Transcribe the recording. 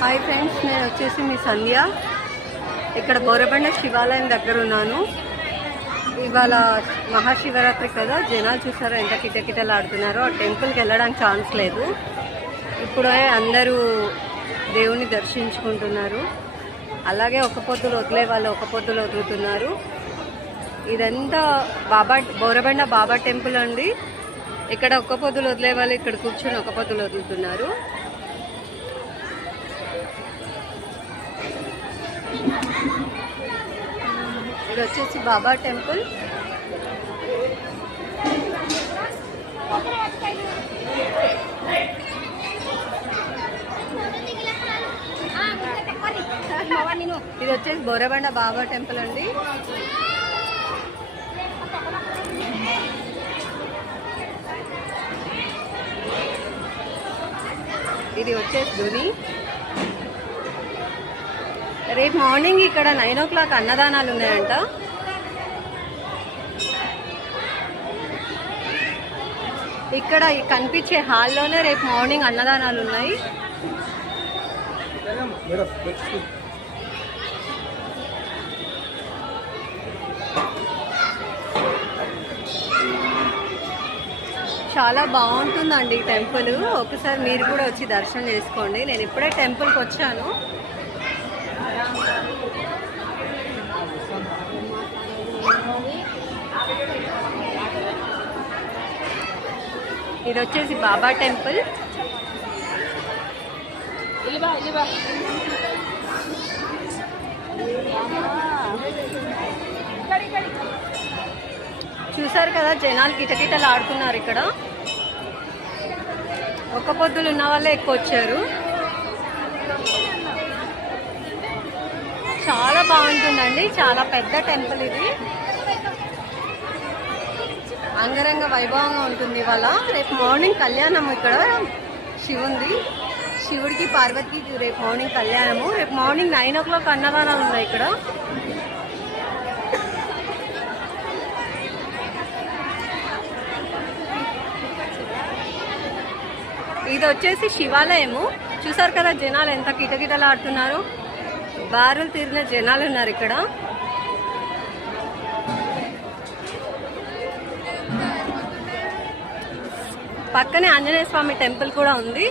Hi friends నేను వచ్చేసి మీ సంధ్య. ఇక్కడ బోరబండ శివాలయం దగ్గర ఉన్నాను. ఇవాళ మహాశివరాత్రి కదా జనాలు చూసారో ఎంత కిటకిటలాడుతున్నారో. ఆ టెంపుల్కి వెళ్ళడానికి ఛాన్స్ లేదు. ఇప్పుడే అందరూ దేవుని దర్శించుకుంటున్నారు. అలాగే ఒక పొద్దులు వదిలే వాళ్ళు ఒక పొద్దులు వదులుతున్నారు. ఇదంతా బాబా బోరబండ బాబా టెంపుల్ అండి. ఇక్కడ ఒక్క పొద్దులు వదిలే వాళ్ళు ఇక్కడ కూర్చొని ఒక పొద్దులు వదులుతున్నారు. ఇది వచ్చేసి బాబా టెంపుల్. ఇది వచ్చేసి బోరబండ బాబా టెంపుల్ అండి. ఇది వచ్చేసి ధుని రేపు మార్నింగ్ ఇక్కడ నైన్ ఓ క్లాక్ అన్నదానాలు ఉన్నాయంట. ఇక్కడ కనిపించే హాల్లోనే రేపు మార్నింగ్ అన్నదానాలు ఉన్నాయి. చాలా బాగుంటుందండి టెంపుల్. ఒకసారి మీరు కూడా వచ్చి దర్శనం చేసుకోండి. నేను ఇప్పుడే టెంపుల్కి వచ్చాను. ఇది వచ్చేసి బాబా టెంపుల్. చూసారు కదా జనాలు కిటకిటలు ఆడుతున్నారు ఇక్కడ. ఒక్క పొద్దులు ఉన్న వాళ్ళే ఎక్కువ వచ్చారు. చాలా బాగుంటుందండి. చాలా పెద్ద టెంపుల్ ఇది. అంగరంగ వైభవంగా ఉంటుంది ఇవాళ. రేపు మార్నింగ్ కళ్యాణం ఇక్కడ శివుంది శివుడికి పార్వతికి రేపు మార్నింగ్ కళ్యాణము. రేపు మార్నింగ్ నైన్ ఓ క్లాక్ అన్నదానాలు ఉన్నాయి ఇక్కడ. ఇది వచ్చేసి శివాలయము. చూసారు కదా జనాలు ఎంత కిటకిటలాడుతున్నారు. బారులు తీరిన జనాలు ఉన్నారు ఇక్కడ. పక్కనే ఆంజనేయ స్వామి టెంపుల్ కూడా ఉంది.